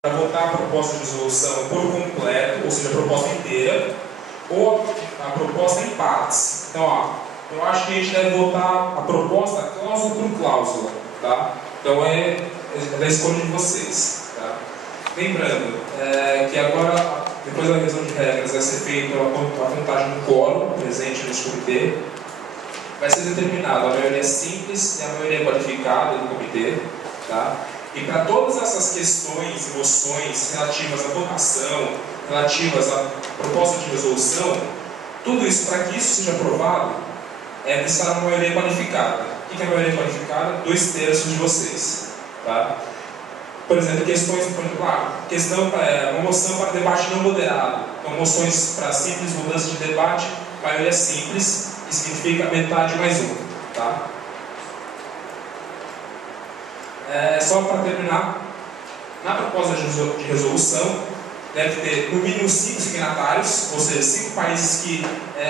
para votar a proposta de resolução por completo, ou seja, a proposta inteira, ou a proposta em partes. Então, ó, eu acho que a gente deve votar a proposta cláusula por cláusula, tá? Então é da escolha de vocês, tá? Lembrando que agora, depois da revisão de regras, vai ser feita a contagem do quórum presente nesse comitê. Vai ser determinada a maioria simples e a maioria qualificada do comitê, tá? E para todas essas questões e moções relativas à votação, relativas à proposta de resolução, tudo isso, para que isso seja aprovado, é necessária uma maioria qualificada. O que é a maioria qualificada? 2/3 de vocês, tá? Por exemplo, questões, por exemplo, uma moção para debate não moderado. Então, moções para simples mudança de debate, maioria simples, que significa metade mais um, tá? Só para terminar, na proposta de resolução, deve ter no mínimo 5 signatários, ou seja, 5 países que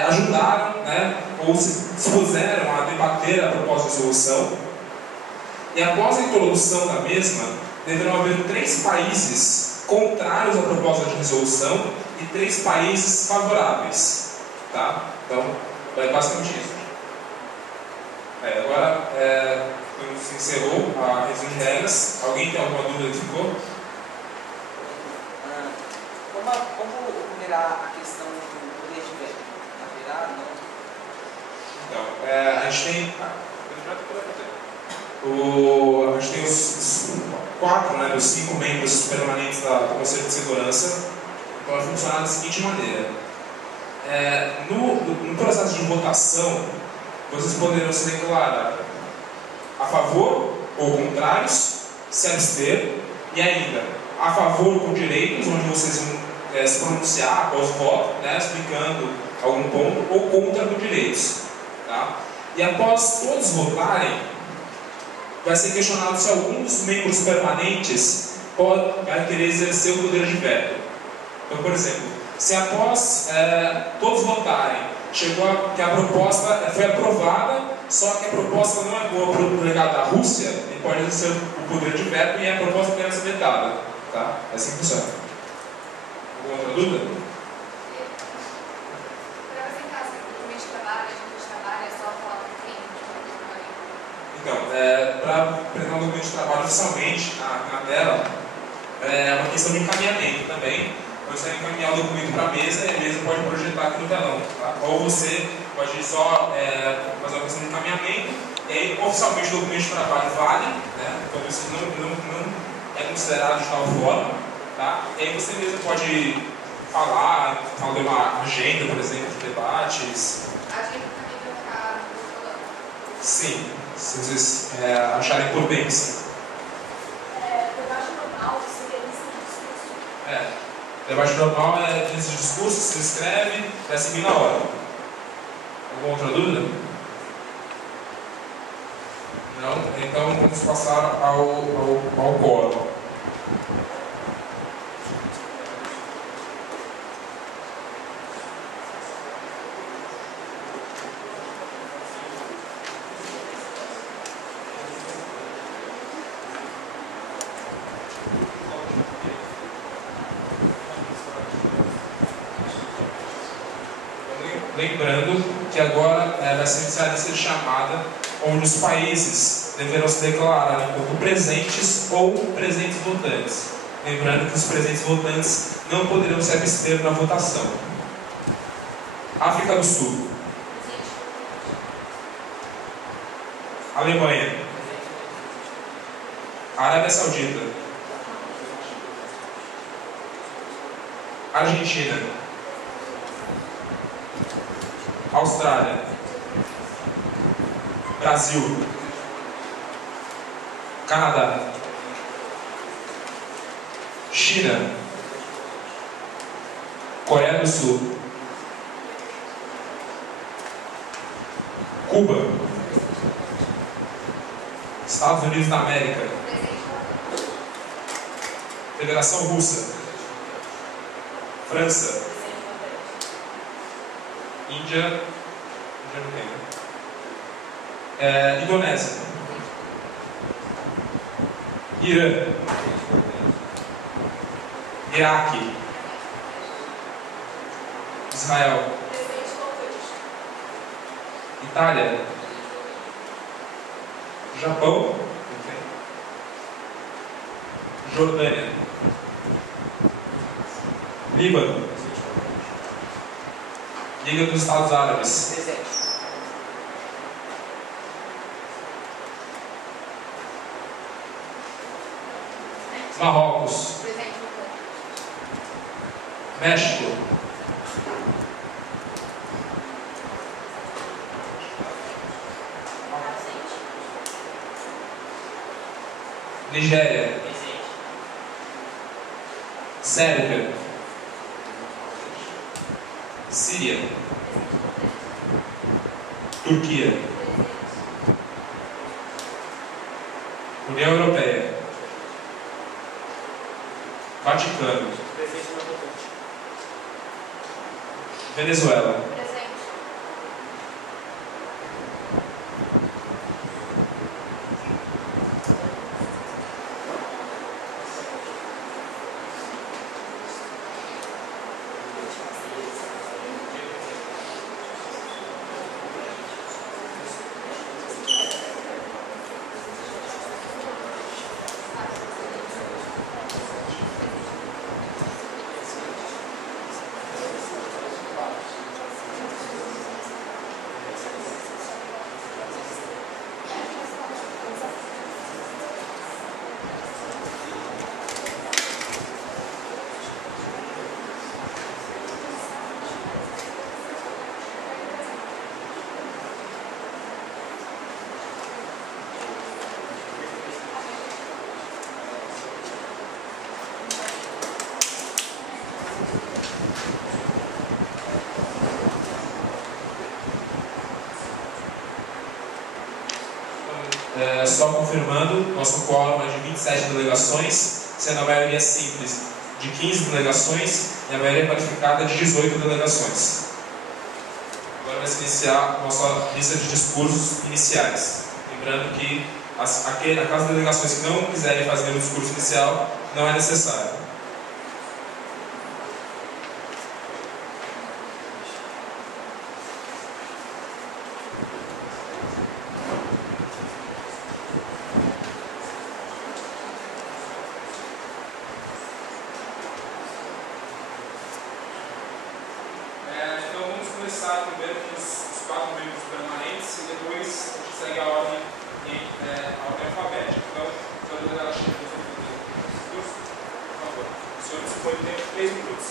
ajudaram, né, ou se dispuseram a debater a proposta de resolução. E após a introdução da mesma, deverão haver 3 países contrários à proposta de resolução e 3 países favoráveis. Tá? Então, é basicamente isso. Agora, se encerrou a revisão de regras. Alguém tem alguma dúvida que ficou? Como vulnerar a questão do poder de veto? Haverá, não? Então, a gente tem... a gente tem os 4, né, dos 5 membros permanentes do Conselho de Segurança. Então, vai funcionar da seguinte maneira. No processo de votação, vocês poderão se declarar a favor ou contrários, se abster, e ainda a favor com direitos, onde vocês vão se pronunciar após o voto, né, explicando algum ponto, ou contra com direitos. Tá? E após todos votarem, vai ser questionado se algum dos membros permanentes vai querer exercer o poder de veto. Então, por exemplo, se após todos votarem, chegou que a proposta foi aprovada, só que a proposta não é boa para o delegado da Rússia, ele pode exercer o poder de veto e a proposta deve ser vetada. Tá? É assim que funciona. Alguma outra dúvida? Para apresentar esse documento de trabalho, a gente trabalha é só falar com quem? Então, para apresentar um documento de trabalho oficialmente na tela, é uma questão de encaminhamento também. Você vai encaminhar o documento para a mesa e a mesa pode projetar aqui no telão. Tá? Ou você pode só fazer uma questão de encaminhamento e aí oficialmente o documento de trabalho vale, né? Então isso não é considerado de tal forma. Tá? E aí você mesmo pode falar de uma agenda, por exemplo, de debates. A agenda também vai ficar no telão? Sim, se vocês acharem por bem, sim. Debate normal seria lista de discurso? Debate normal é lista de discurso, se inscreve, vai seguir na hora. Alguma outra dúvida? Não? Então vamos passar ao quórum. Lembrando que agora vai ser iniciada a lista de chamada, onde os países deverão se declarar como presentes ou presentes votantes. Lembrando que os presentes votantes não poderão se abster na votação. África do Sul. Alemanha. Arábia Saudita. Argentina. Austrália, Brasil, Canadá, China, Coreia do Sul, Cuba, Estados Unidos da América, Federação Russa, França, Índia não tem, né? Indonésia, Irã, Iraque. Israel. Itália. Japão. Jordânia. Líbano. Liga dos Estados Árabes. Presente. Marrocos. Presente. México. Nigéria. Sérvia. Síria. Turquia. União Europeia. Vaticano. Venezuela. Presente. Só confirmando, nosso quórum é de 27 delegações, sendo a maioria simples de 15 delegações e a maioria qualificada de 18 delegações. Agora vai se iniciar a nossa lista de discursos iniciais. Lembrando que aquelas delegações que não quiserem fazer o discurso inicial, não é necessário. Primeiro com os 4 membros permanentes e depois a gente segue a ordem alfabética. Então, o senhor delegado Chico, por favor, o senhor dispõe de tempo de 3 minutos.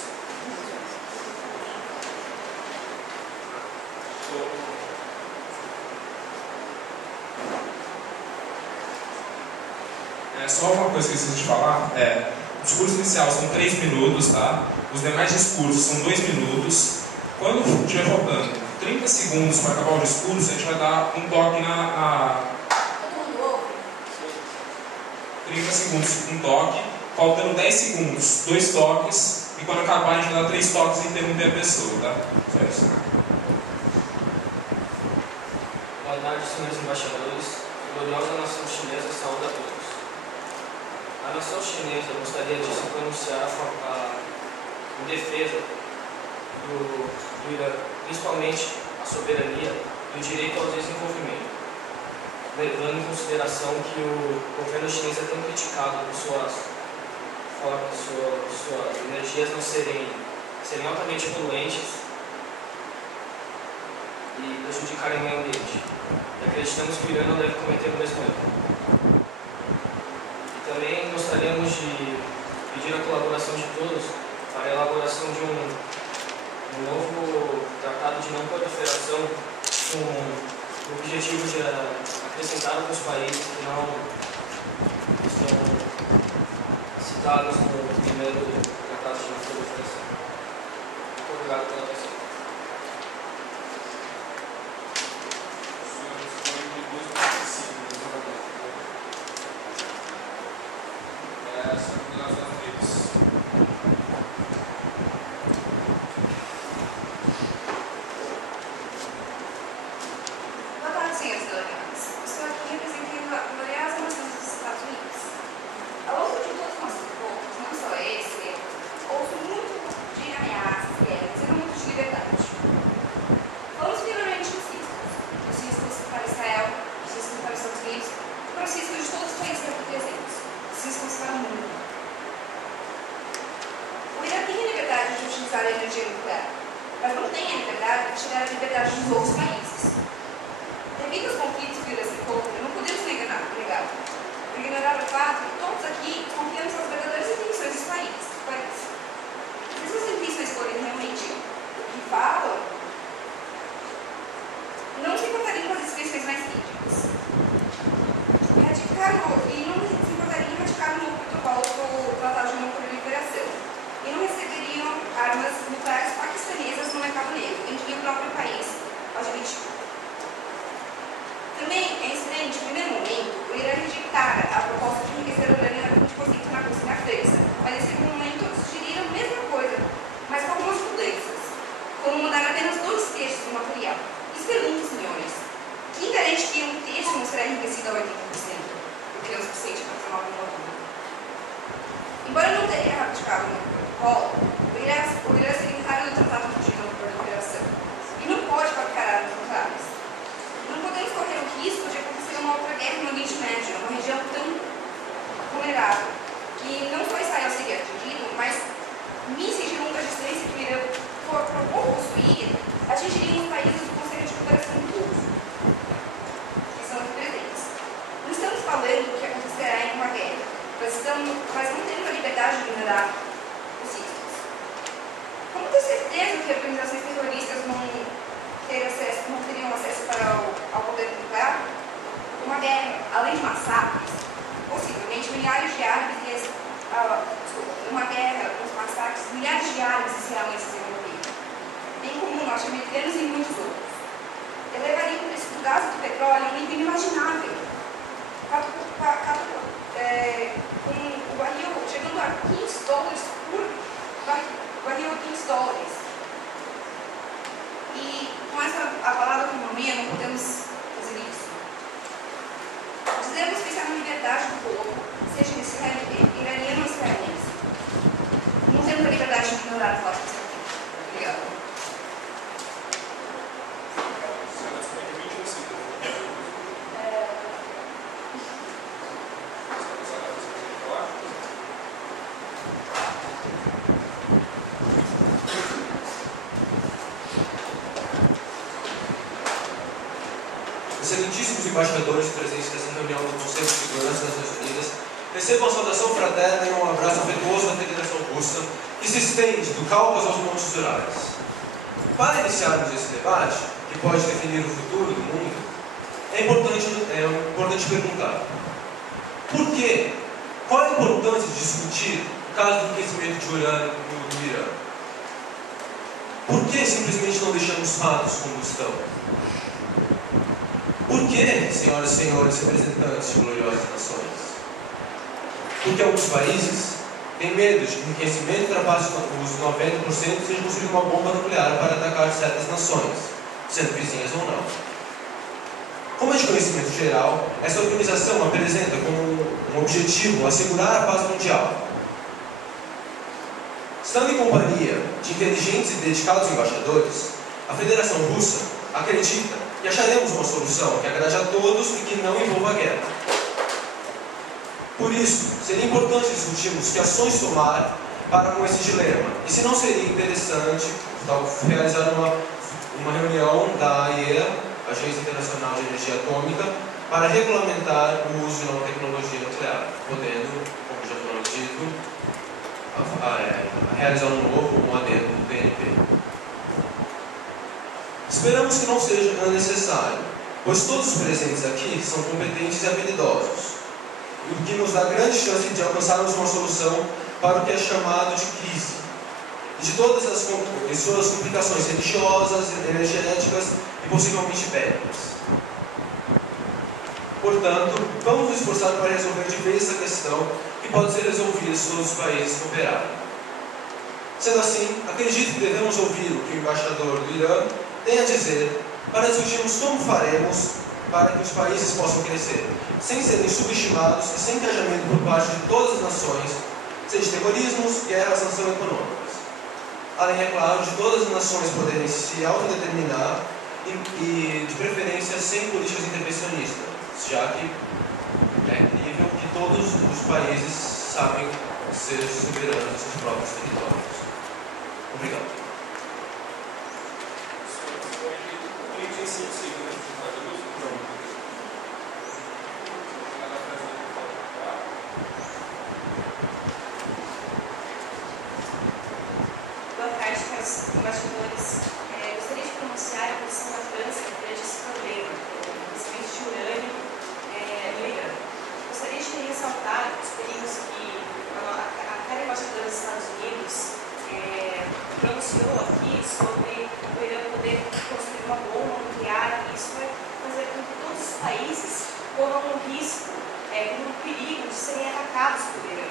Só uma coisa que eu preciso te falar, o discurso inicial são 3 minutos, tá? Os demais discursos são 2 minutos. Quando estiver faltando 30 segundos para acabar o discurso, a gente vai dar um toque 30 segundos, um toque. Faltando 10 segundos, 2 toques. E quando acabar, a gente vai dar 3 toques e interromper a pessoa, tá? Só isso. Boa tarde, senhores embaixadores. Gloriosa nação chinesa, saúde a todos. A nação chinesa gostaria de se pronunciar em defesa do Irã, principalmente a soberania e o direito ao desenvolvimento, levando em consideração que o governo chinês é tão criticado por suas energias não serem altamente poluentes e prejudicarem o meio ambiente. E acreditamos que o Irã não deve cometer o mesmo erro. E também gostaríamos de pedir a colaboração de todos para a elaboração de um novo tratado de não proliferação com o objetivo de acrescentar alguns países que não estão citados no primeiro tratado de não proliferação. Muito obrigado pela atenção. usar a energia nuclear, mas não têm a liberdade de tirar a liberdade dos outros países. Devido aos conflitos que irão se encontram, não podemos negar, por ignorar o fato que todos aqui confiamos nas verdadeiras intenções dos países. Se essas intenções forem realmente o que falam, não se importariam com as expressões mais críticas. E não se importariam em ratificar o novo protocolo do Tratado de Não Proliferação. E não receberiam armas nucleares paquistanesas no mercado negro, em que o próprio país admitiu. Também é estranho, de primeiro momento, o Irã rejeitar a proposta de enriquecer o urânio na deposito na Rússia e na França, mas em segundo momento sugeriram a mesma coisa, mas com algumas mudanças, como mudar apenas 2 terços do material. E pergunto, senhores, quem garante que 1 terço não será enriquecido a 80%? Porque é o suficiente para transformar em uma bomba. Embora não tenha ratificado o protocolo, o Irã seria entrado no Tratado de Não Proliferação e não pode fabricar armas nucleares. Não podemos correr o risco de acontecer uma outra guerra no Oriente Médio, uma região tão vulnerável, que não só Israel seria atingido, mas mísseis de longa distância que o Irã propôs possuir atingiriam os países do Conselho de Cooperação do Golfo, que são aqui presentes. Não estamos falando do que acontecerá em uma guerra, mas não temos a liberdade de ignorar os riscos. Como ter certeza que organizações terroristas não teriam acesso ao poder nuclear? Uma guerra, além de massacres, possivelmente milhares de árabes uma guerra, uns massacres, milhares de árabes israelenses iam morrer, bem como norte-americanos e muitos outros. Elevaria o preço do gás e do petróleo a um nível inimaginável, com o barril chegando a $15 por barril a $15. E com a palavra economia não podemos fazer isso. Dizemos pensar na liberdade do povo, seja iraniano ou israelense. Não temos a liberdade de ignorar o fato de ser aqui. Obrigada. Excelentíssimos embaixadores presentes nessa reunião do Conselho de Segurança das Nações Unidas, recebam a saudação fraterna e um abraço afetuoso da Federação Russa, que se estende do Cáucaso aos Montes Urais. Para iniciarmos esse debate, que pode definir o futuro do mundo, é importante perguntar: por quê? Qual a importância de discutir o caso do enriquecimento de urânio no Irã? Por que simplesmente não deixamos fatos como estão? Por que, senhoras e senhores representantes de gloriosas nações? Porque alguns países têm medo de que o enriquecimento ultrapasse os 90% e seja construir uma bomba nuclear para atacar certas nações, sendo vizinhas ou não. Como é de conhecimento geral, essa organização apresenta como um objetivo assegurar a paz mundial. Estando em companhia de inteligentes e dedicados embaixadores, a Federação Russa acredita que acharemos uma solução que agrade a todos e que não envolva a guerra. Por isso, seria importante discutirmos que ações tomar para com esse dilema, e se não seria interessante realizar uma reunião da AIEA, Agência Internacional de Energia Atômica, para regulamentar o uso de nova tecnologia nuclear, podendo, como já foi dito, realizar um novo adendo do TNP. Esperamos que não seja necessário, pois todos os presentes aqui são competentes e habilidosos, o que nos dá grande chance de alcançarmos uma solução para o que é chamado de crise, e de todas as suas complicações religiosas, energéticas e possivelmente bélicas. Portanto, vamos nos esforçar para resolver de vez essa questão, que pode ser resolvida se todos os países cooperarem. Sendo assim, acredito que devemos ouvir o que o embaixador do Irã tem a dizer para discutirmos como faremos para que os países possam crescer, sem serem subestimados e sem engajamento por parte de todas as nações, seja terrorismos, guerras, sanções econômicas. Além, é claro, de todas as nações poderem se autodeterminar e, de preferência, sem políticas intervencionistas, já que é incrível que todos os países sabem ser soberanos dos seus próprios territórios. Obrigado. Boa tarde, caros embaixadores. Gostaria de pronunciar a posição da França perante esse problema, o recebimento de urânio no Irã. Gostaria de ressaltar os perigos que a cara embaixadora dos Estados Unidos pronunciou aqui sobre o Irã poder construir uma bomba nuclear. Isso vai fazer com que todos os países corram um risco, um perigo de serem atacados pelo Irã.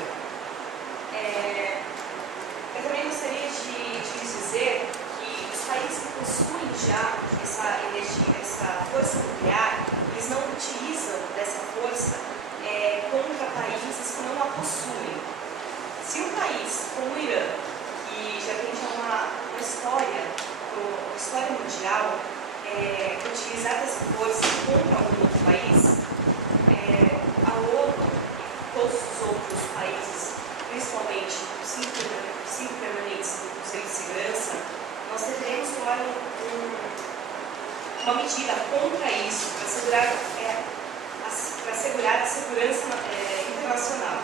Eu também gostaria de lhes dizer que os países que possuem já essa energia, essa força nuclear, eles não utilizam dessa força contra países que não a possuem. Se um país como o Irã, que já tem uma história mundial, utilizar dessa força contra algum outro país, a ONU e todos os outros países, principalmente os cinco permanentes do Conselho de Segurança, nós deveremos tomar uma medida contra isso, para assegurar a segurança internacional.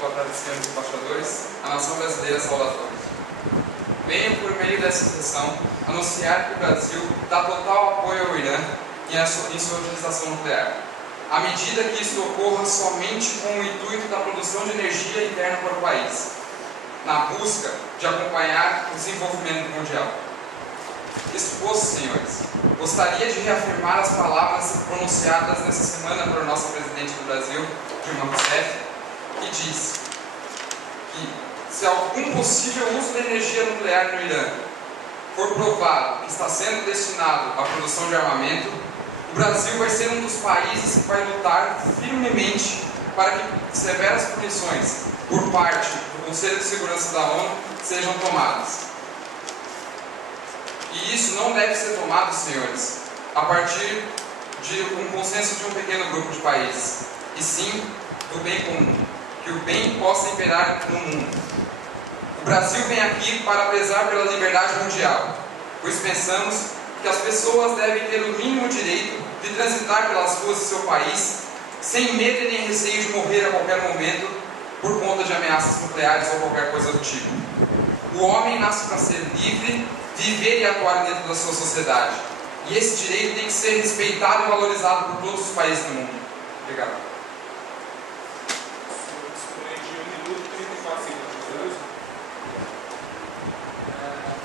Boa tarde, senhores embaixadores. A nação brasileira sauda a todos. Venho, por meio dessa sessão, anunciar que o Brasil dá total apoio ao Irã em sua utilização nuclear, à medida que isso ocorra somente com o intuito da produção de energia interna para o país, na busca de acompanhar o desenvolvimento mundial. Exposto, senhores, gostaria de reafirmar as palavras pronunciadas nessa semana por nossa presidente do Brasil, Dilma Rousseff, que diz que se algum possível uso de energia nuclear no Irã for provado que está sendo destinado à produção de armamento, o Brasil vai ser um dos países que vai lutar firmemente para que severas punições por parte do Conselho de Segurança da ONU sejam tomadas. E isso não deve ser tomado, senhores, a partir de um consenso de um pequeno grupo de países, e sim do bem comum, que o bem possa imperar no mundo. O Brasil vem aqui para prezar pela liberdade mundial, pois pensamos que as pessoas devem ter o mínimo direito de transitar pelas ruas do seu país sem medo e nem receio de morrer a qualquer momento por conta de ameaças nucleares ou qualquer coisa do tipo. O homem nasce para ser livre, viver e atuar dentro da sua sociedade. E esse direito tem que ser respeitado e valorizado por todos os países do mundo. Obrigado. Dispõe de 1 minuto e 34 segundos.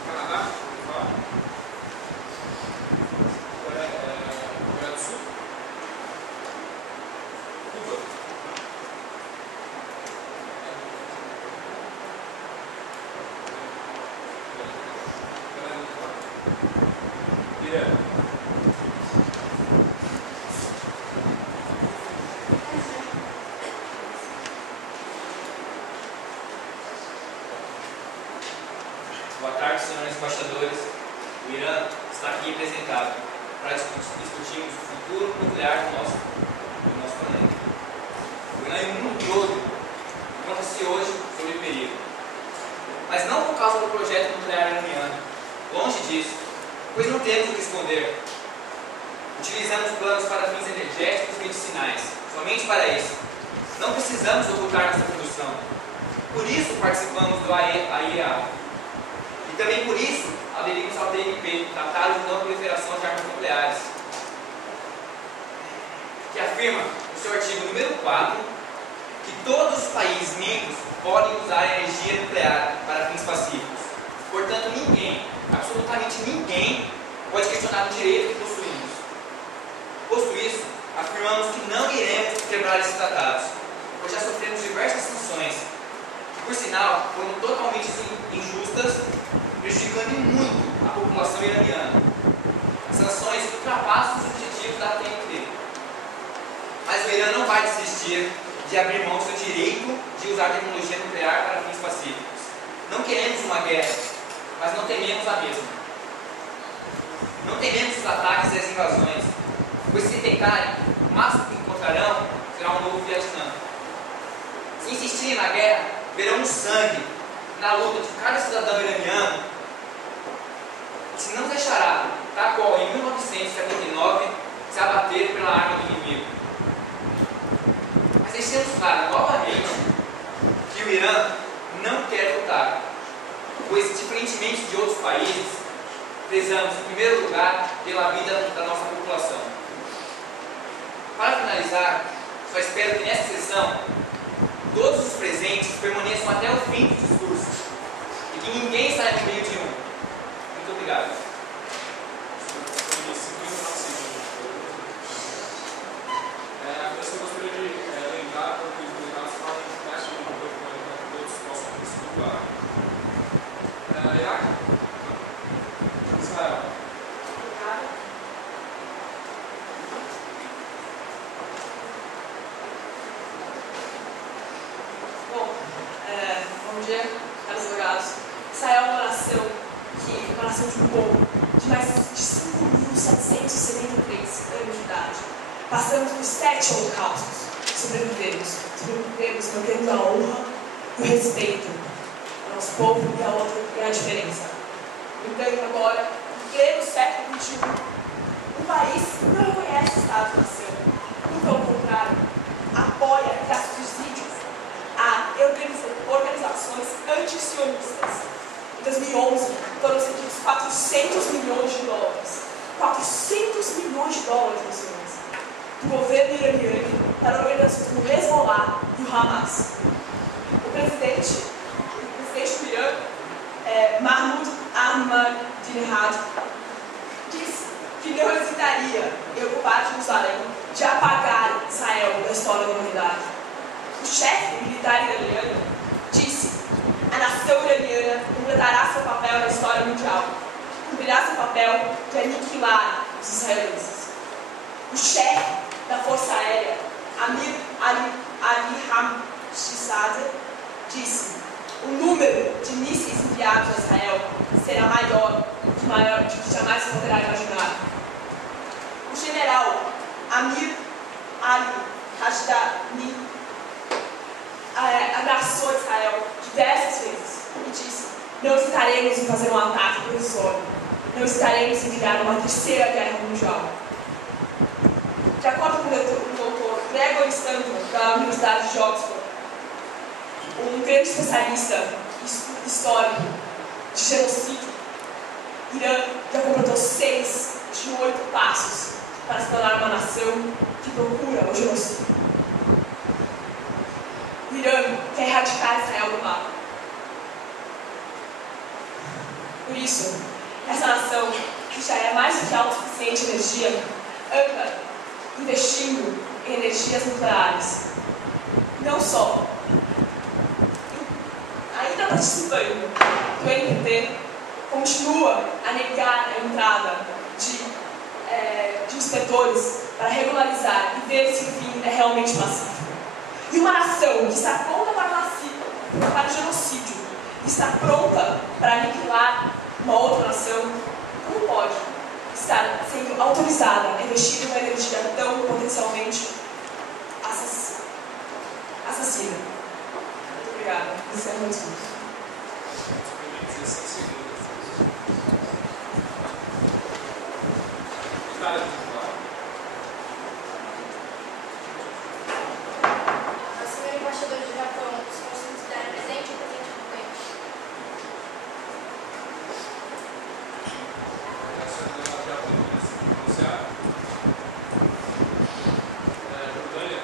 Canadá, Coreia do Sul, Cuba, Irã. Boa tarde, senhores embaixadores. O Irã está aqui representado para discutirmos o futuro nuclear do nosso planeta. O Irã e o mundo todo encontram-se hoje sob perigo. Mas não por causa do projeto nuclear iraniano. Longe disso, pois não temos o que esconder. Utilizamos planos para fins energéticos e medicinais, somente para isso. Não precisamos ocultar nossa produção. Por isso participamos do AIEA. E também por isso aderimos ao TNP, Tratado de Não Proliferação de Armas Nucleares, que afirma, no seu artigo número 4, que todos os países membros podem usar energia nuclear para fins pacíficos. Portanto, ninguém, absolutamente ninguém, pode questionar o direito que possuímos. Posto isso, afirmamos que não iremos quebrar esses tratados, pois já sofremos diversas sanções. Por sinal foram totalmente injustas, prejudicando muito a população iraniana. As sanções ultrapassam os objetivos da TNT. Mas o Irã não vai desistir de abrir mão do seu direito de usar tecnologia nuclear para fins pacíficos. Não queremos uma guerra, mas não tememos a mesma. Não tememos os ataques e as invasões, pois se tentarem, o máximo que encontrarão será um novo Vietnã. Se insistirem na guerra, verão o sangue na luta de cada cidadão iraniano, que se não deixará, tal qual em 1979, se abater pela arma do inimigo. Mas deixemos claro novamente que o Irã não quer lutar, pois, diferentemente de outros países, prezamos, em primeiro lugar, pela vida da nossa população. Para finalizar, só espero que nessa sessão todos os presentes permaneçam até o fim do discurso e que ninguém saia no meio de um. Muito obrigado. Eu gostaria de lembrar para que os delegados falem mais sobre o microfone para que todos possam escutar. Iraque? Israel? Bom dia, caros delegados. Israel é uma nação de um povo de mais de 5.773 anos de idade. Passamos por 7 holocaustos. Sobrevivemos, mantendo a honra e o respeito ao nosso povo e a diferença. No entanto, agora, em pleno século XXI, o país não reconhece Estado-nação. Muito ao contrário, apoia e dá subsídios a organizações antisionistas. Em 2011, foram cedidos 400 milhões de dólares. 400 milhões de dólares, meus senhores, do governo iraniano para organizações como o Hezbollah e o Hamas. O presidente do Irã, Mahmoud Ahmadinejad, disse que não hesitaria em ocupar Jerusalém de apagar Israel da história da humanidade. O chefe militar iraniano disse: a nação iraniana completará seu papel na história mundial, cumprirá seu papel de aniquilar os israelenses. O chefe da Força Aérea, Amir Ali Hamshizadeh, disse: o número de mísseis enviados a Israel será maior do que jamais se poderá imaginar. O general Amir Ali Hajdani abraçou Israel diversas vezes e disse: não hesitaremos em fazer um ataque provisório, não hesitaremos em criar uma terceira guerra mundial. De acordo com o Dr. Gregor Stanton, da Universidade de Oxford, um grande especialista histórico de genocídio, Irã já completou 6 de 8 passos para se tornar uma nação que procura o genocídio. O Irã quer erradicar Israel do mapa. Por isso, essa nação, que já é mais do que autossuficiente em energia, anda investindo em energias nucleares. Não só, ainda participando do NPT, continua a negar a entrada de inspetores para regularizar e ver se o fim é realmente pacífico. E uma nação que está pronta para o genocídio, está pronta para aniquilar uma outra nação, não pode estar sendo autorizada a investir em uma energia tão potencialmente assassina. Muito obrigada. Esse é o meu discurso. Senhor embaixador do Japão, o senhor se considera presente ou presente no tempo? Jordânia.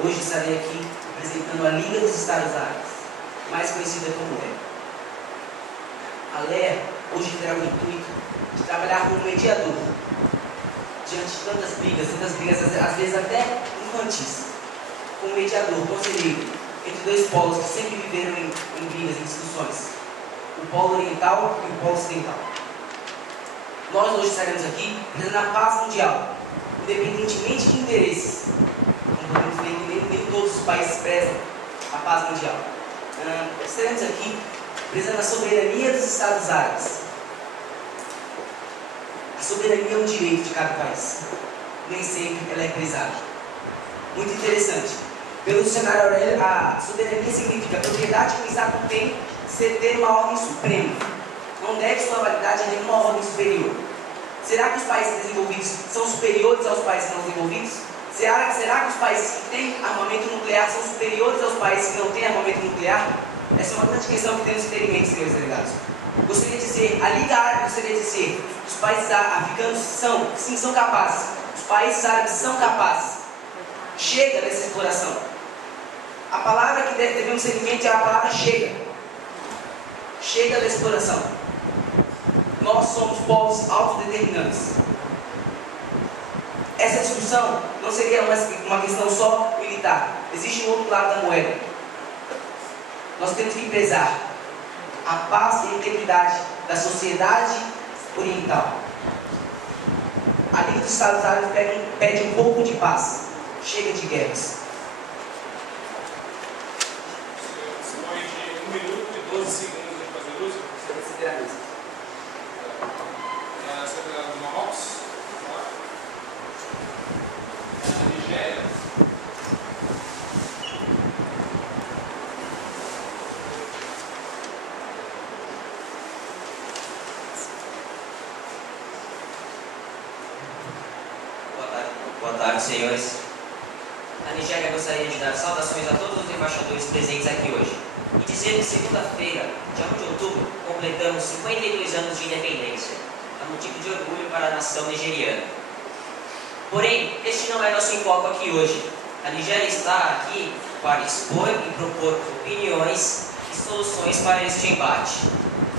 Hoje estarei aqui apresentando a Liga dos Estados Árabes, mais conhecida como LEA. A LEA hoje terá o intuito de trabalhar como mediador diante de tantas brigas, às vezes até infantis, como mediador, conselheiro, entre dois polos que sempre viveram em brigas, em discussões, o polo oriental e o polo ocidental. Nós hoje estaremos aqui prezando a paz mundial, independentemente de interesses. Como podemos ver, nem todos os países prezam a paz mundial. Estaremos aqui prezando a soberania dos Estados Árabes. A soberania é um direito de cada país. Nem sempre ela é prezada. Muito interessante. Pelo dicionário Aurélio, a soberania significa a propriedade que o Estado tem de ter uma ordem suprema. Não deve sua validade a nenhuma ordem superior. Será que os países desenvolvidos são superiores aos países não desenvolvidos? Será que os países que têm armamento nuclear são superiores aos países que não têm armamento nuclear? Essa é uma grande questão que temos que ter em mente, senhores delegados. Gostaria de dizer, a Liga Árabe gostaria de dizer, os países africanos são capazes. Os países árabes são capazes. Chega dessa exploração. A palavra que devemos ter em mente é a palavra chega. Chega da exploração. Nós somos povos autodeterminantes. Essa discussão não seria uma questão só militar. Existe um outro lado da moeda. Nós temos que prezar a paz e a integridade da sociedade oriental. A Liga dos Estados Árabes pede um pouco de paz. Chega de guerras. Dispõe de 1 minuto e 12 segundos de fazer uso. Você vai seguir a mesa. Secretário do Marrocos. Nigéria. Boa tarde, senhores. A Nigéria gostaria de dar saudações a todos os embaixadores presentes aqui hoje e dizer que segunda-feira, dia 1 de outubro, completamos 52 anos de independência. É motivo de orgulho para a nação nigeriana. Porém, este não é nosso enfoque aqui hoje. A Nigéria está aqui para expor e propor opiniões e soluções para este embate.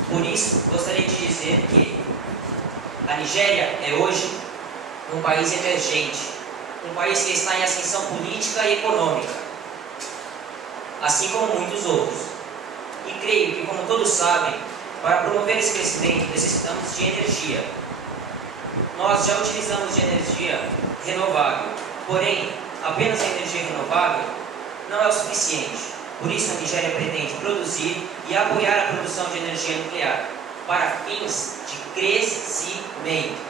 Por isso, gostaria de dizer que a Nigéria é hoje um país emergente, um país que está em ascensão política e econômica, assim como muitos outros. E creio que, como todos sabem, para promover esse crescimento necessitamos de energia. Nós já utilizamos de energia renovável, porém, apenas a energia renovável não é o suficiente. Por isso, a Nigéria pretende produzir e apoiar a produção de energia nuclear para fins de crescimento.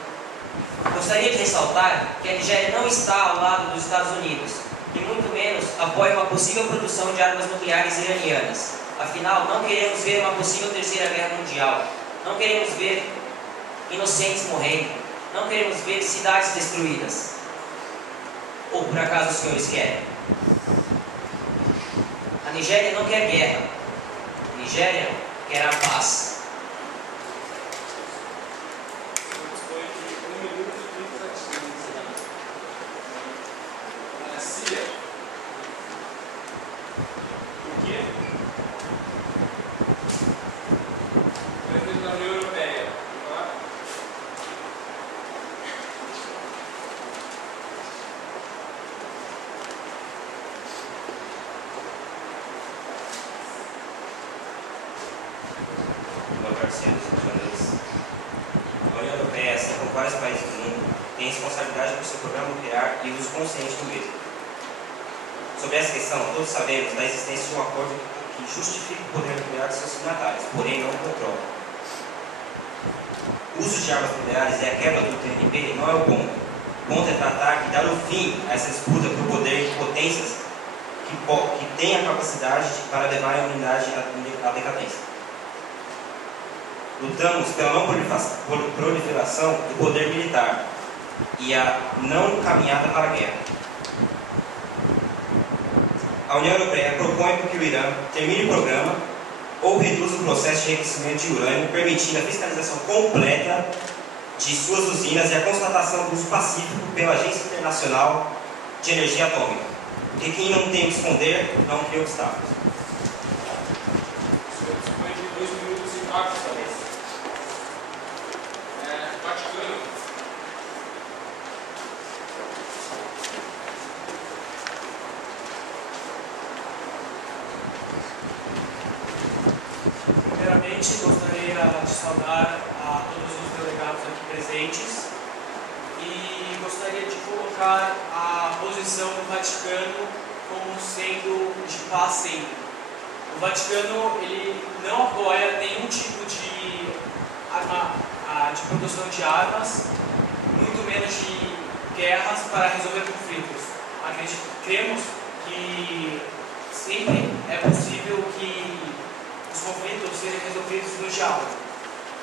Gostaria de ressaltar que a Nigéria não está ao lado dos Estados Unidos e muito menos apoia uma possível produção de armas nucleares iranianas. Afinal, não queremos ver uma possível terceira guerra mundial, não queremos ver inocentes morrendo, não queremos ver cidades destruídas. Ou por acaso os senhores querem? A Nigéria não quer guerra, a Nigéria quer a paz. A União Europeia, assim como vários países do mundo, tem responsabilidade por seu programa nuclear e uso consciente do mesmo. Sobre essa questão, todos sabemos da existência de um acordo que justifica o poder nuclear de seus signatários, porém não o controla. O uso de armas nucleares e a quebra do TNP não é o ponto. O ponto é tratar de dar o fim a essa disputa por poder de potências que têm a capacidade para levar a humanidade à decadência. Lutamos pela não proliferação do poder militar e a não caminhada para a guerra. A União Europeia propõe que o Irã termine o programa ou reduza o processo de enriquecimento de urânio, permitindo a fiscalização completa de suas usinas e a constatação do uso pacífico pela Agência Internacional de Energia Atômica. Porque quem não tem o que esconder não cria obstáculos. O senhor dispõe de 2 minutos e 4 segundos. Vaticano. Primeiramente, gostaria de saudar a todos os delegados aqui presentes e gostaria de colocar a posição do Vaticano como sendo de paz sempre. O Vaticano ele não apoia nenhum tipo de produção de armas, muito menos de guerras para resolver conflitos. Cremos que sempre é possível que os conflitos sejam resolvidos no diálogo.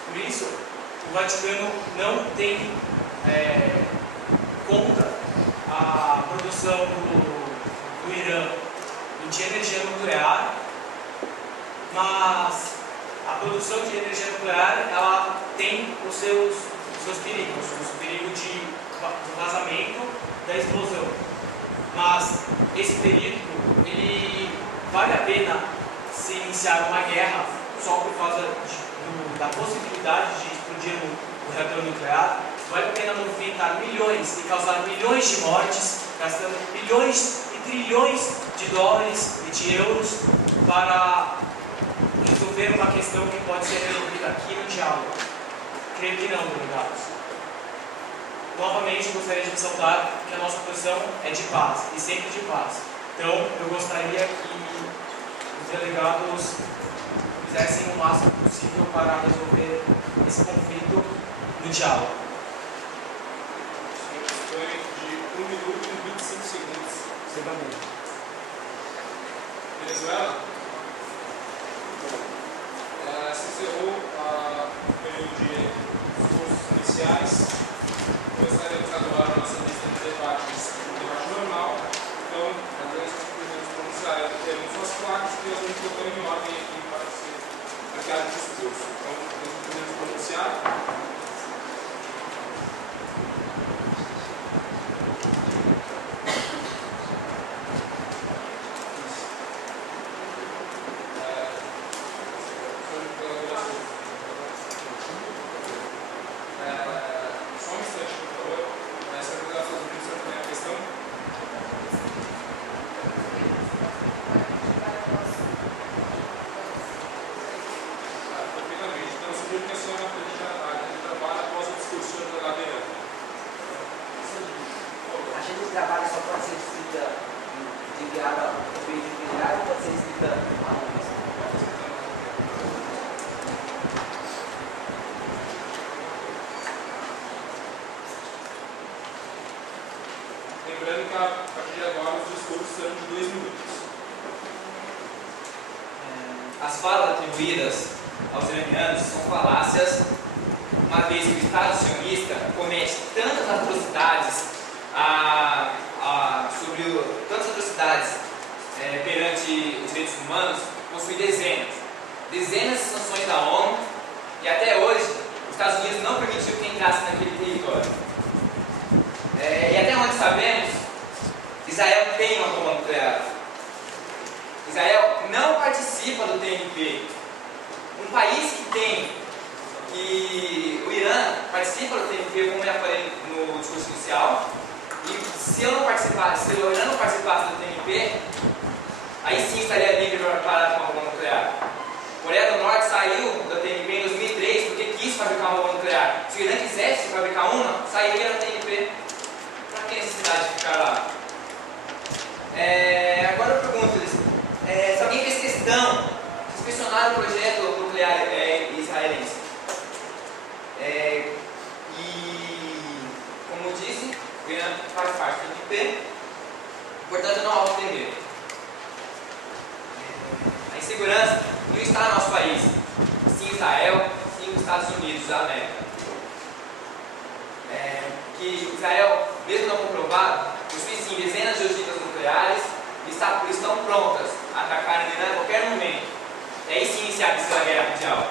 Por isso, o Vaticano não tem contra a produção do Irã de energia nuclear, mas a produção de energia nuclear ela tem os seus perigos, o perigo de vazamento, da explosão. Mas esse perigo, ele vale a pena se iniciar uma guerra só por causa da possibilidade de explodir o reator nuclear? Vale a pena movimentar milhões e causar milhões de mortes, gastando bilhões e trilhões de dólares e de euros para resolver uma questão que pode ser resolvida aqui no diálogo? Creio que não, delegados. Novamente, gostaria de ressaltar que a nossa posição é de paz, e sempre de paz. Então, eu gostaria que os delegados fizessem o máximo possível para resolver esse conflito no diálogo. Foi de 1 minuto e 25 segundos. Seguramente. Venezuela? Se encerrou o período de discursos iniciais. Gostaríamos agora a nossa lista de debates normal. Então, apenas para os pronunciar, temos as placas que nós vamos colocando em ordem aqui para ser marcado o discurso. Então, nós podemos pronunciar. Trabalho só pode ser escrita enviada por meio de enviar ou pode ser escrita à mão? Lembrando que a partir de agora os discursos serão de 2 minutos. As falas atribuídas aos iranianos são falácias, uma vez que o Estado sionista comete tantas atrocidades tantas atrocidades perante os direitos humanos, possui dezenas de sanções da ONU, e até hoje os Estados Unidos não permitiu que entrasse naquele território. E até onde sabemos, Israel tem uma bomba nuclear. Israel não participa do TNP. Um país que o Irã participa do TNP, como eu já falei no discurso inicial. E se o Irã não participasse do TNP, aí sim estaria livre para uma bomba nuclear. A Coreia do Norte saiu do TNP em 2003 porque quis fabricar uma bomba nuclear. Se o Irã quisesse fabricar uma, sairia do TNP. Para que necessidade de ficar lá? Agora eu pergunto-lhes, se alguém fez questão de inspecionar o projeto nuclear israelense. Como disse, o Irã faz parte do TNP, portanto não há o que temer. A insegurança não está no nosso país, sim Israel, sim os Estados Unidos da América. Que Israel, mesmo não comprovado, possui sim dezenas de ogivas nucleares e estão prontas a atacar o Irã a qualquer momento. E aí sim iniciar a Terceira Guerra Mundial.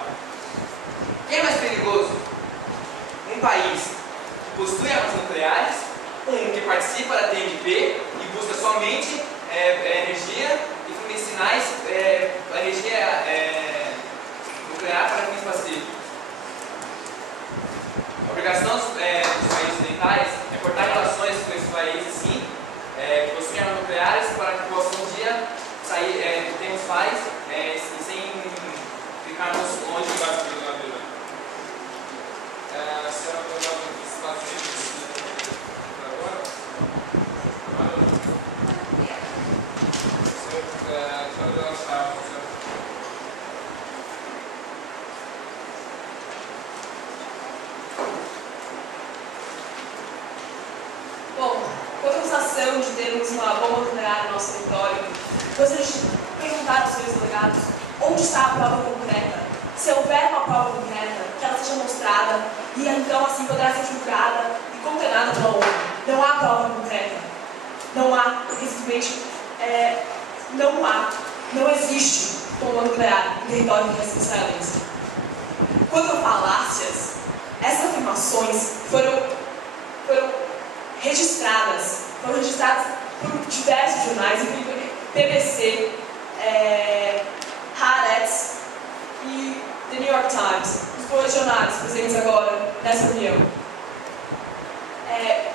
Quem é mais perigoso? Um país que possui armas nucleares, um que participa da TNP e busca somente energia e fins medicinais, energia nuclear para fins pacíficos. A obrigação dos países ocidentais é cortar relações com esses países, sim, que possuem armas nucleares, para que possam um dia termos paz e sem ficarmos longe do Brasil da vida. A senhora falou dos Estados Unidos agora? Bom, quanto à acusação de termos uma bomba nuclear no nosso território, gostaria de perguntar aos seus delegados onde está a prova concreta. Se houver uma prova concreta, que ela seja mostrada e então assim poderá ser julgada e condenada pela ONU. Não há prova concreta. Não há, simplesmente não há. Não existe bomba nuclear em território israelense. Quanto a falácias, essas afirmações foram registradas por diversos jornais, incluindo BBC, Haaretz e The New York Times, os dois jornais presentes agora nessa reunião.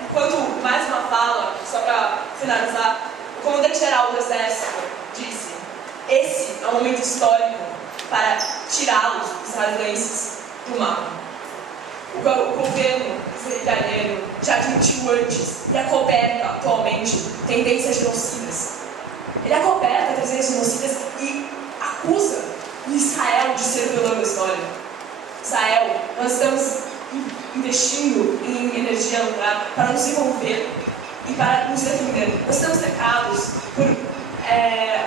Enquanto mais uma fala, só para finalizar, o comandante-geral do Exército disse: esse é um momento histórico para tirá-los, israelenses, do mapa. O governo israeliano já admitiu antes e acoberta atualmente tendências genocidas. Ele acoberta tendências genocidas e acusa Israel de ser vilão da história. Israel, nós estamos investindo em energia nuclear para nos envolver e para nos defender. Nós estamos cercados por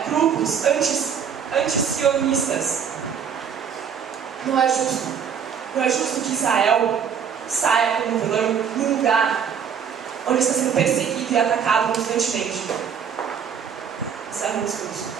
grupos anti-sionistas. Não é justo. Não é justo que Israel saia como vilão num lugar onde está sendo perseguido e atacado constantemente. Encerro o discurso.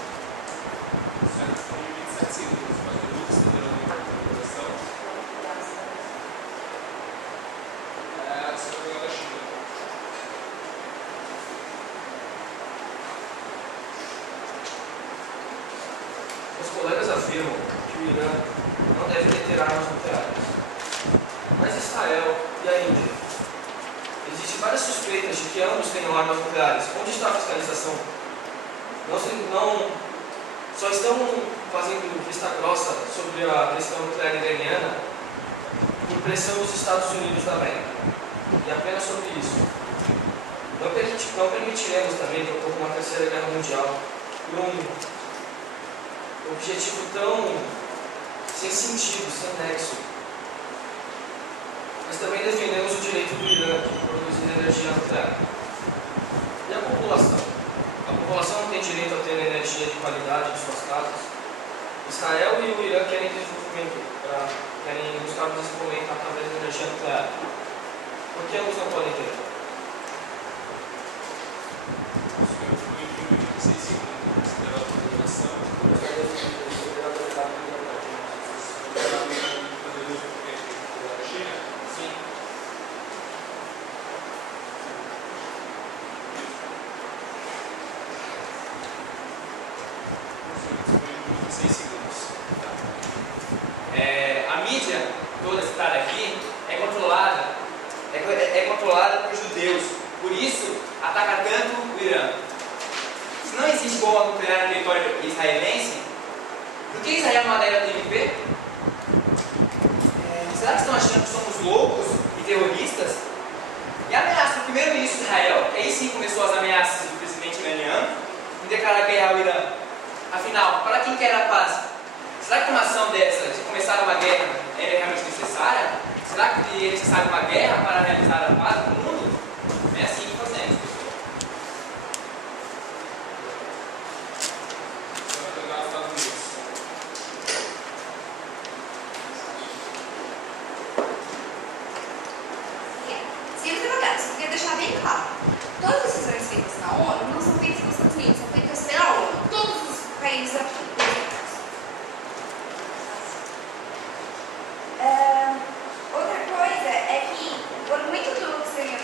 Os colegas afirmam que o Irã não deve deter armas nucleares. Mas Israel e a Índia? Existem várias suspeitas de que ambos tenham armas nucleares. Onde está a fiscalização? Não só estão fazendo vista grossa sobre a questão nuclear iraniana por pressão dos Estados Unidos da América. E apenas sobre isso. Não permitiremos também que ocorra uma terceira guerra mundial por um objetivo tão sem sentido, sem nexo. Mas também defendemos o direito do Irã de produzir energia nuclear. E a população? A população não tem direito a ter energia de qualidade em suas casas. Israel e o Irã querem desenvolvimento, querem buscar o desenvolvimento através da energia nuclear. Por que ambos não podem ter? A mídia toda citada aqui é controlada por judeus, por isso ataca tanto o Irã. Se não existe bomba nuclear no território israelense, por que Israel não adere ao TNP? Será que estão achando que somos loucos e terroristas? E ameaça o primeiro-ministro de Israel, que aí sim começou as ameaças do presidente iraniano, em declarar guerra ao Irã. Afinal, para quem quer a paz, será que uma ação dessa, de começar uma guerra, é realmente necessária? Será que é necessária uma guerra para realizar a paz no mundo? Não é assim que fazemos. Senhores delegados, eu queria deixar bem claro: todas as decisões feitas na ONU não são feitas pelos Estados Unidos, são feitas pela ONU. Todos os países aqui. Outra coisa é que o argumento do senhor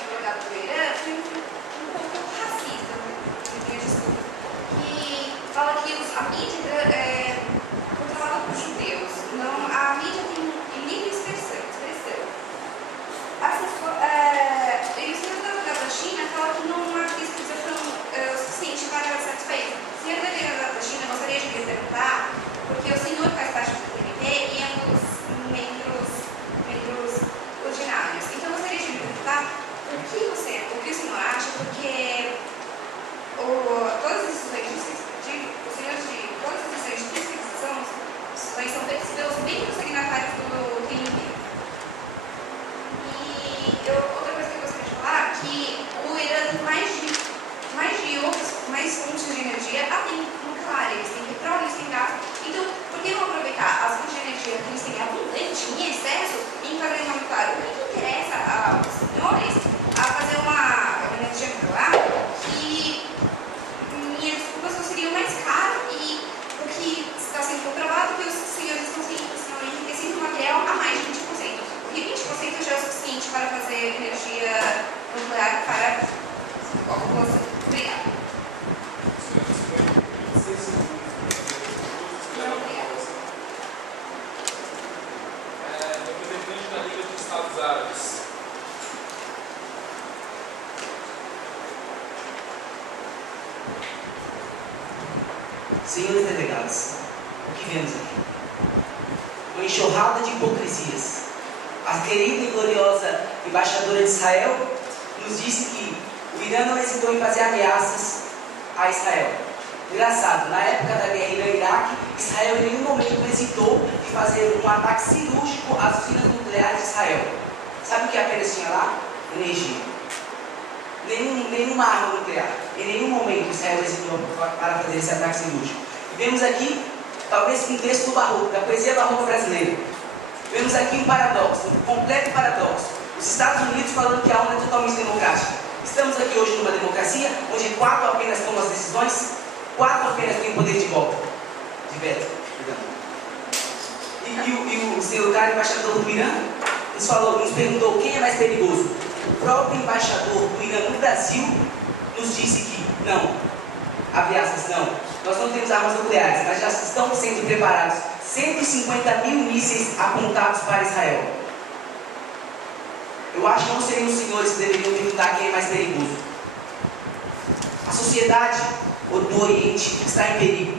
Senhores delegados, o que vemos aqui? Uma enxurrada de hipocrisias. A querida e gloriosa embaixadora de Israel nos disse que o Irã não hesitou em fazer ameaças a Israel. Engraçado, na época da guerra Irã-Iraque, Israel em nenhum momento hesitou em fazer um ataque cirúrgico às usinas nucleares de Israel. Sabe o que apenas tinha lá? Energia. Nenhuma arma nuclear. Em nenhum momento Israel hesitou para fazer esse ataque cirúrgico. E vemos aqui, talvez um texto do barroco, da poesia barroca brasileira. Vemos aqui um paradoxo, um completo paradoxo. Os Estados Unidos falando que a ONU é totalmente democrática. Estamos aqui hoje numa democracia onde 4 apenas tomam as decisões, 4 apenas têm o poder de voto. De veto. E o seu cara, embaixador do Irã, nos perguntou quem é mais perigoso. O próprio embaixador do Irã no Brasil nos disse que não, abre aspas, não, nós não temos armas nucleares, mas já estão sendo preparados 150 mil mísseis apontados para Israel. Eu acho que não seriam os senhores que deveriam perguntar quem é mais perigoso. A sociedade do Oriente está em perigo.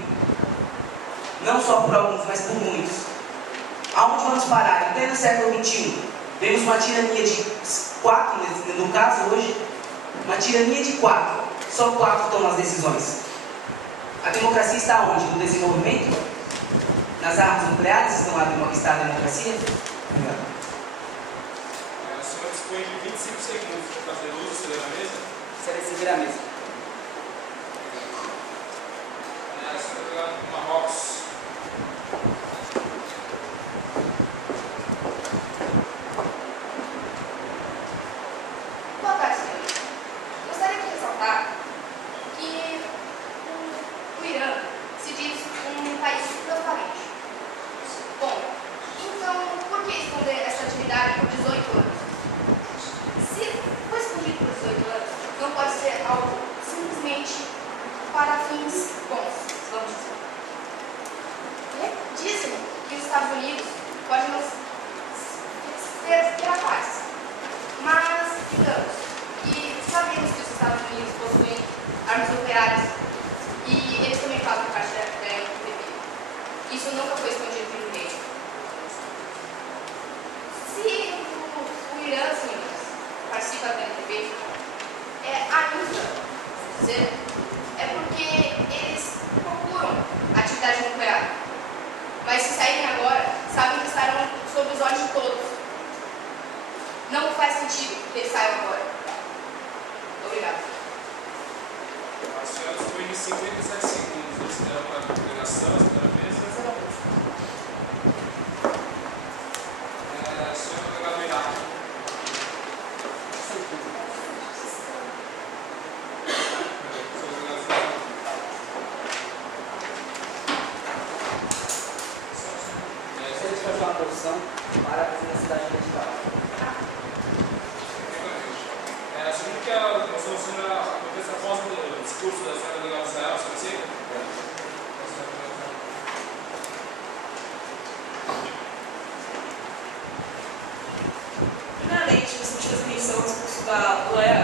Não só por alguns, mas por muitos. Aonde vamos parar? Em pleno século XXI, vemos uma tirania de 4, no caso hoje, uma tirania de 4. Só 4 tomam as decisões. A democracia está onde? No desenvolvimento? Nas armas nucleares está a democracia? Obrigado. O senhor dispõe de 25 segundos para fazer uso, você leva a mesa? Você vai seguir a mesa. O senhor delegado do Marrocos. Boa tarde, senhores. Gostaria de ressaltar que o Irã se diz um país transparente. Bom, então, por que esconder essa atividade por 18 anos? Se for escondido por 18 anos, não pode ser algo simplesmente para fins bons, vamos dizer. Dizem que os Estados Unidos podem nos ter a paz, mas, digamos, e sabemos que os Estados Unidos possuem armas nucleares e eles também fazem parte da NPT. Isso nunca foi escondido por ninguém. Se o Irã, senhores, participa da NPT, é porque eles procuram atividade nuclear. Mas se saírem agora, sabem que estarão sob os olhos de todos. Não faz sentido que eles saiam agora. Obrigado. A senhora dispõe de 57 segundos. Você leva para a delegação, a senhora mesa. Senhor delegado do Iraque. Fazer uma produção para fazer a cidade digital. Assumindo que a solução acontece após o discurso da senhora delegada de Israel, você aceita? Primeiramente, no sentido da atenção ao discurso da Lea,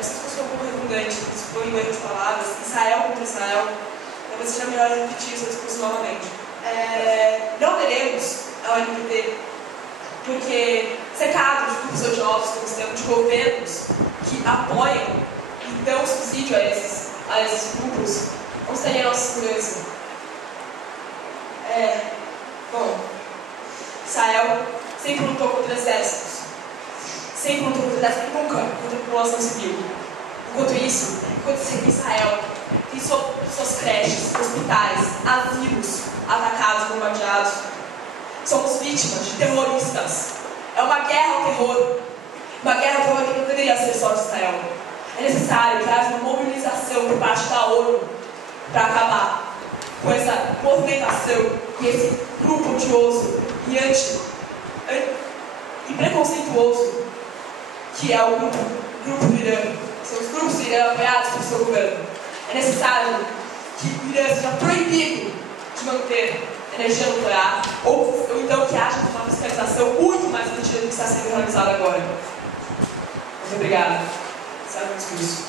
esse discurso foi um pouco redundante, isso foi um erro de palavras, Israel contra Israel, talvez seja melhor repetir seu discurso novamente. Não teremos a NPT porque cercados de grupos odiosos que nós temos, de governos que apoiam e dão subsídio a esses grupos, não seria a nossa segurança. Bom, Israel sempre lutou contra exércitos, sempre lutou contra exércitos, nunca contra a população civil. Enquanto isso, Israel tem suas creches, hospitais, asilos atacados, bombardeados. Somos vítimas de terroristas. É uma guerra ao terror. Uma guerra ao terror que não deveria ser só de Israel. É necessário que haja uma mobilização por parte da ONU para acabar com essa movimentação e esse grupo odioso e preconceituoso que é o grupo do Irã. São os grupos do Irã apoiados pelo seu governo. É necessário que o Irã seja proibido de manter energia nuclear, ou então que haja uma fiscalização muito mais rígida do que está sendo realizado agora. Muito obrigada. Sabe o discurso?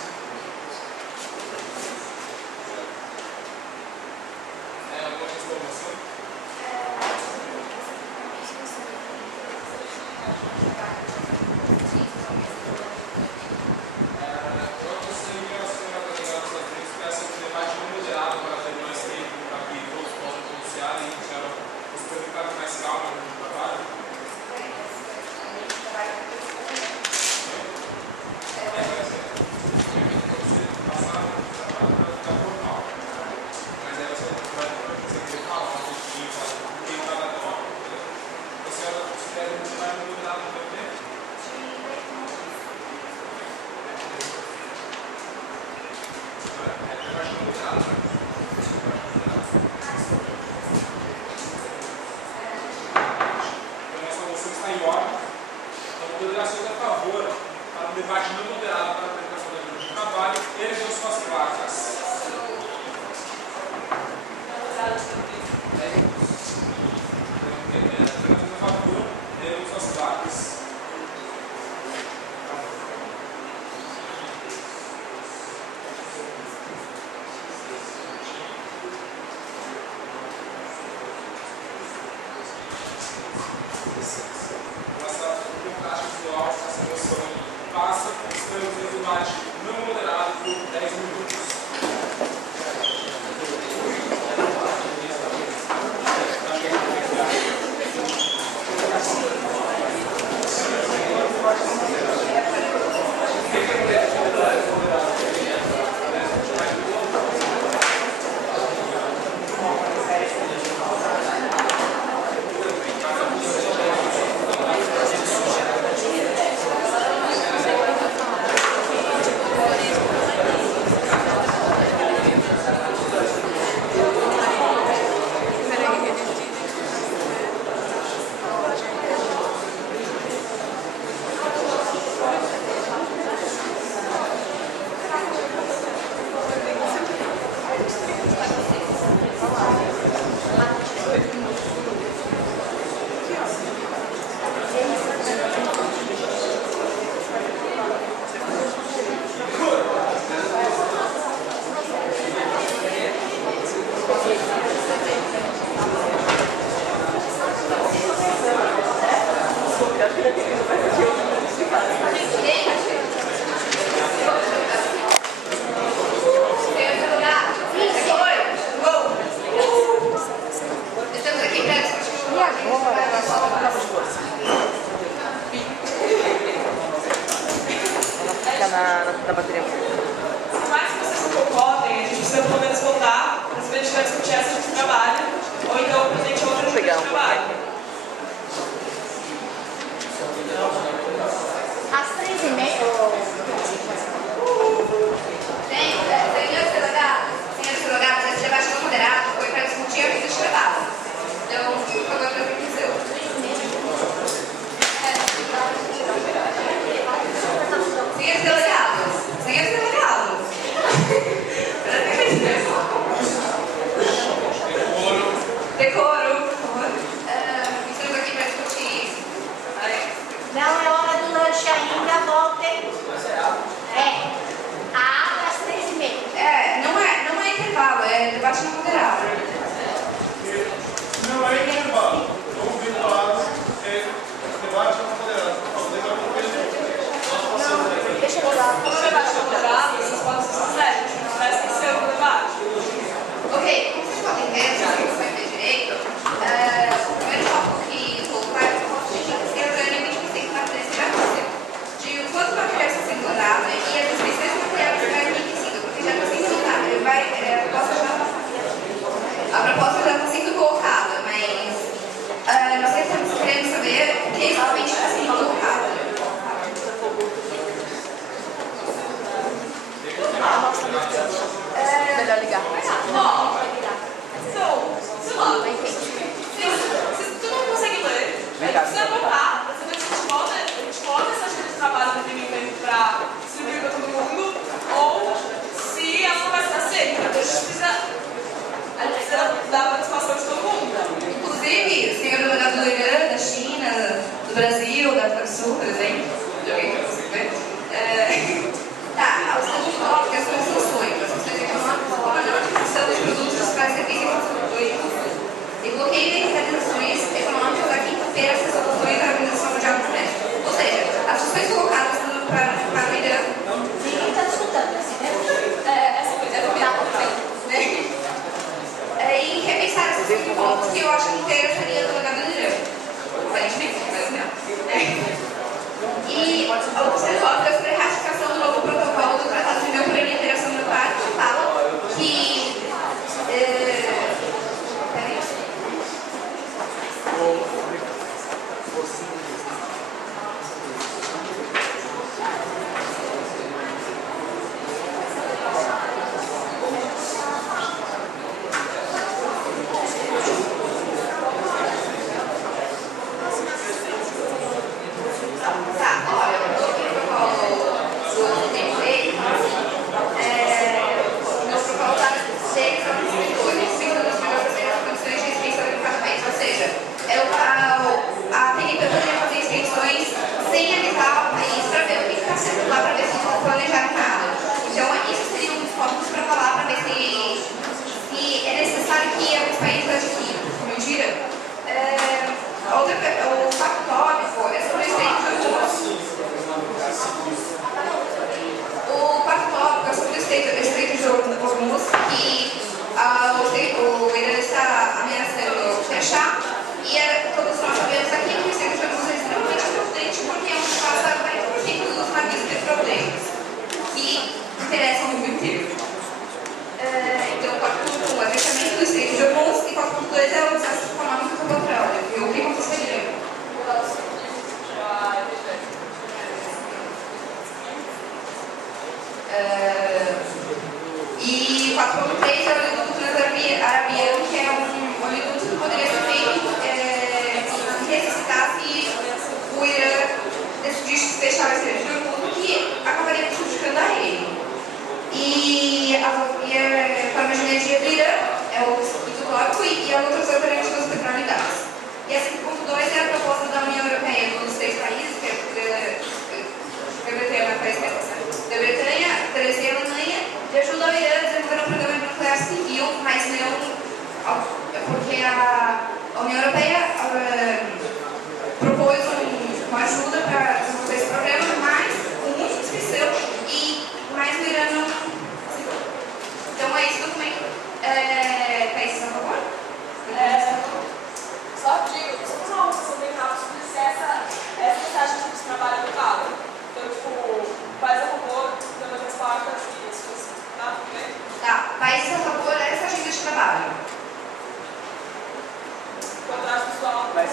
licença. Nossa taxa visual, essa moção passa, esperamos um debate não moderado por 10 minutos. Da bateria. Por mais que vocês não concordem, a gente precisa pelo menos voltar para saber se vai discutir essa de trabalho ou então para a gente outra de trabalho. Às 3h30. Senhores delegados, esse debate não moderado foi para discutir a vida de trabalho. Então, por favor, para o seu. Senhores delegados. Decoro, por favor. Estamos aqui para discutir. Não é hora do lanche ainda, voltem. A água às 3h30. Não é intervalo, é debate não moderado. Não é intervalo. Eu ouvi falar debate não moderado. Deixa eu lá. Como o debate é moderado, vocês podem se quiserem. Mas tem que ser o debate. Ok, como vocês podem ver, se vocês vão ver direito, o primeiro tópico que colocar é o tópico de ser organicamente presente na presença da Rússia, de o quanto o material está sendo usado e as descrições do material que está enriquecido, porque já está sendo usado. A proposta já está sendo colocada, mas nós estamos querendo saber o que exatamente está sendo colocado. Melhor ligar. Sei lá. Se tu não consegue ler, a gente precisa voltar. Pra saber se a gente volta essa agenda de trabalho no implemento para distribuir para todo mundo ou se ela não vai ser aceita. Então a gente precisa dar a participação de todo mundo. Inclusive, o senhor delegado do Irã, da China, do Brasil, da África do Sul, por exemplo, de alguém que você vê. Tá, o segundo tópico é sobre as sanções. As sanções econômicas como a não utilização de produtos para serviço e bloqueio de realizações econômicas da quinta-feira às resoluções da Organização Mundial do Comércio. Ou seja, as sanções colocadas para o Irã. Ninguém está escutando, assim, né? Essa coisa é do mesmo. E a 5.2 é a proposta da União Europeia dos 6 países, que é Grã-Bretanha, Grã-Bretanha, França e Alemanha, de ajuda ao Irã a desenvolver um programa nuclear civil, mas não porque a União Europeia propôs uma ajuda para desenvolver esse programa, mas com muita inscrição mas o Irã não. Então é esse documento. Países a favor? Só digo, só fazer uma opção bem rápida sobre se essa mensagem que você trabalha no caso. Então, tipo, país a favor, dando as placas e isso, assim, tá? Tudo bem? Tá, países a favor essa agenda de trabalho. Contrato pessoal. Mas,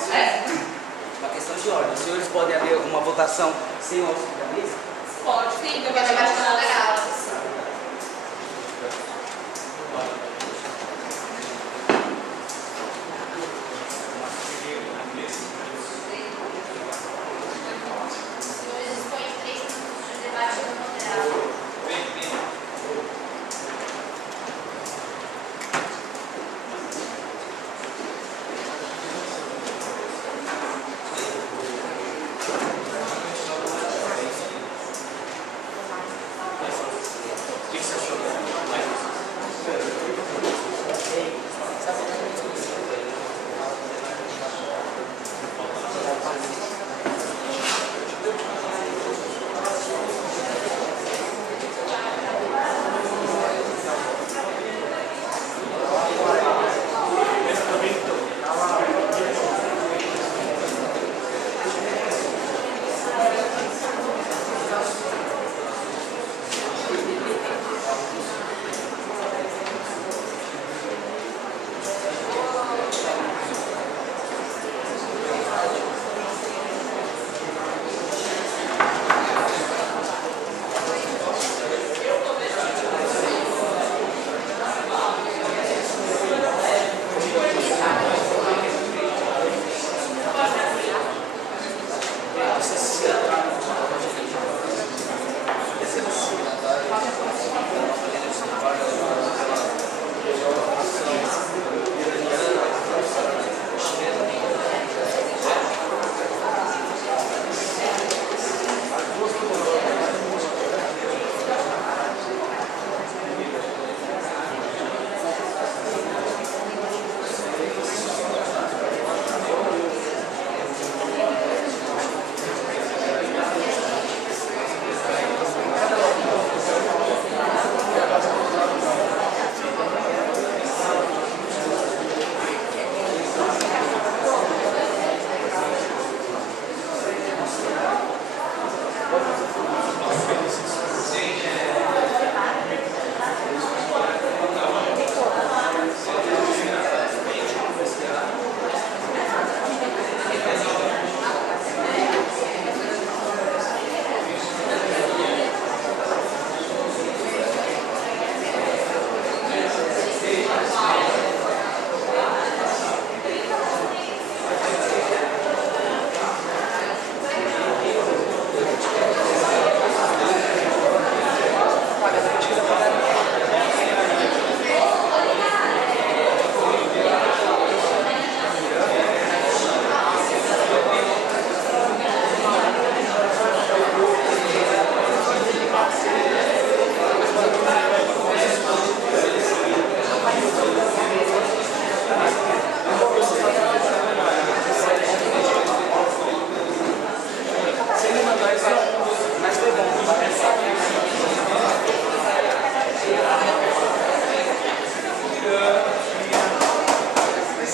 uma questão de ordem. Os senhores podem haver uma votação sem o auxílio da mesa? Pode, sim, eu vou debate moderado.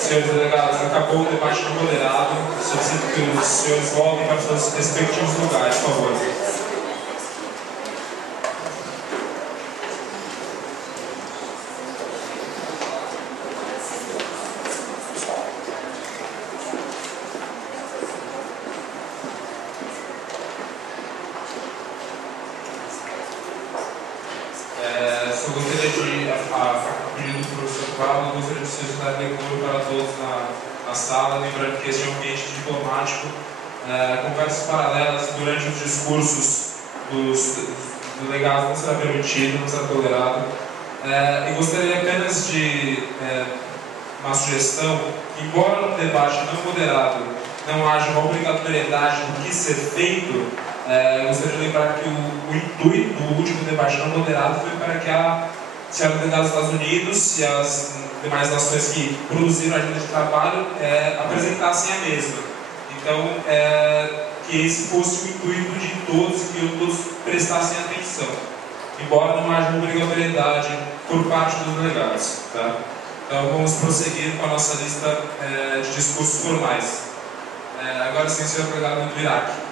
Senhores delegados, acabou o debate no moderado. Solicito que os senhores voltem para seus respectivos lugares, por favor. Só gostaria de, a pedido do professor Paulo, gostaria de solicitar decoro para todos na sala, lembrando que este é um ambiente diplomático. Conversas paralelas durante os discursos dos delegados não será permitido, não será tolerado. E gostaria apenas de uma sugestão, que embora no debate não moderado não haja uma obrigatoriedade do que ser feito, gostaria de lembrar que o intuito do último debate não moderado foi para que a senhora delegada dos Estados Unidos e as demais nações que produziram a agenda de trabalho apresentassem a mesma. Então, que esse fosse o intuito de todos e que todos prestassem atenção, embora não haja obrigatoriedade por parte dos delegados. Tá? Então, vamos prosseguir com a nossa lista de discursos formais. Agora sim, senhor delegado do Iraque.